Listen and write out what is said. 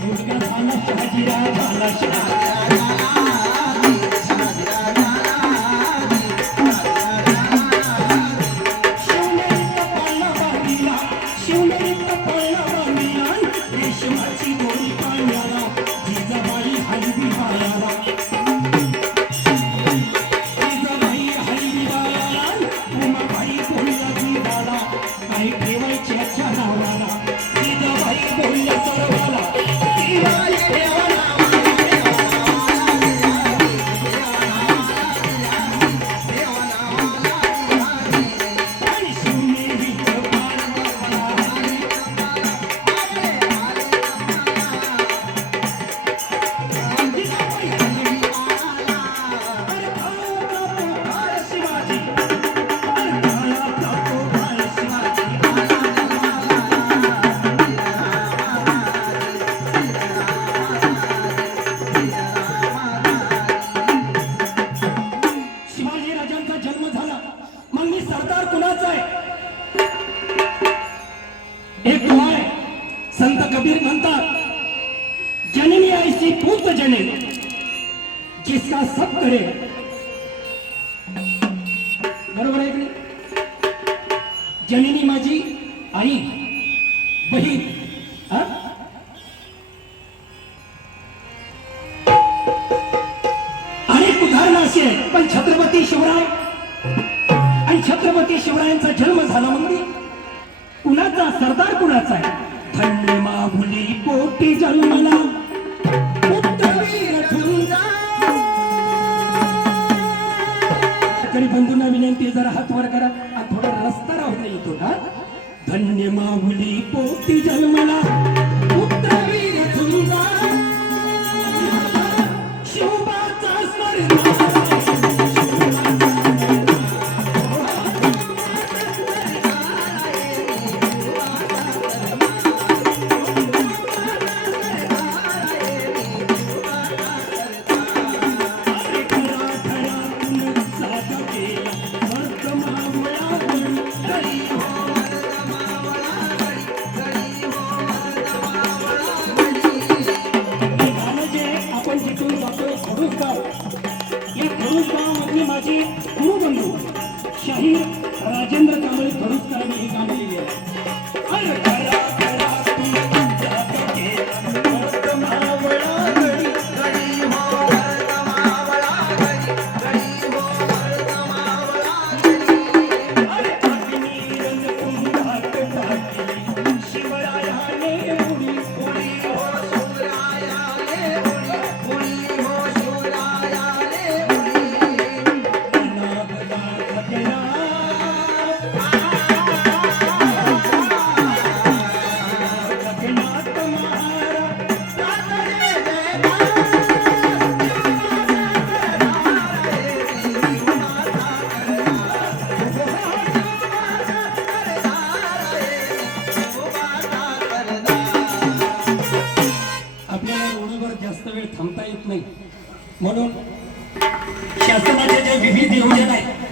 मुलगा झाला शहाजीराव झाला शिवनेरीत पळला बांधिला रेशमाची गोळी पाण्याला जिजाबाई हलवी बाळाला जिजाबाई हलवी बाळाला उमाबाई बोलला जिजाला काही ठेवायचे अच्छा नावाला जिजाबाई बोलल्या सर्वाला जिवाई ठेवा सरदार कुणाचा आहे एक आहे संत कबीर म्हणतात जननी ऐसी पूत जने जिसका सब करे बरोबर आहे की जननी माझी आई बहीण अनेक उदाहरणं अशी आहेत पण छत्रपती शिवराय छत्रपती शिवरायांचा जन्म झाला म्हणजे कुणाचा सरदार कुणाचा आहे धन्य माहुली पोटी जन्मला पुत्रवीर तुंजा तरी बंधूंना विनंती जरा हात वर करा आणि थोडा रस्ता राहू नये तो ना धन्य माहुली पोटी जन्मला पुत्रवीर तुंजा शिवबाचा स्मरण माझी गुरुबंधू शाहीर राजेंद्र कांबळे खडूसकरांनी ही गाणी लिहिली आहे जास्त वेळ थांबता येत नाही म्हणून शासनाच्या ज्या विविध योजना आहेत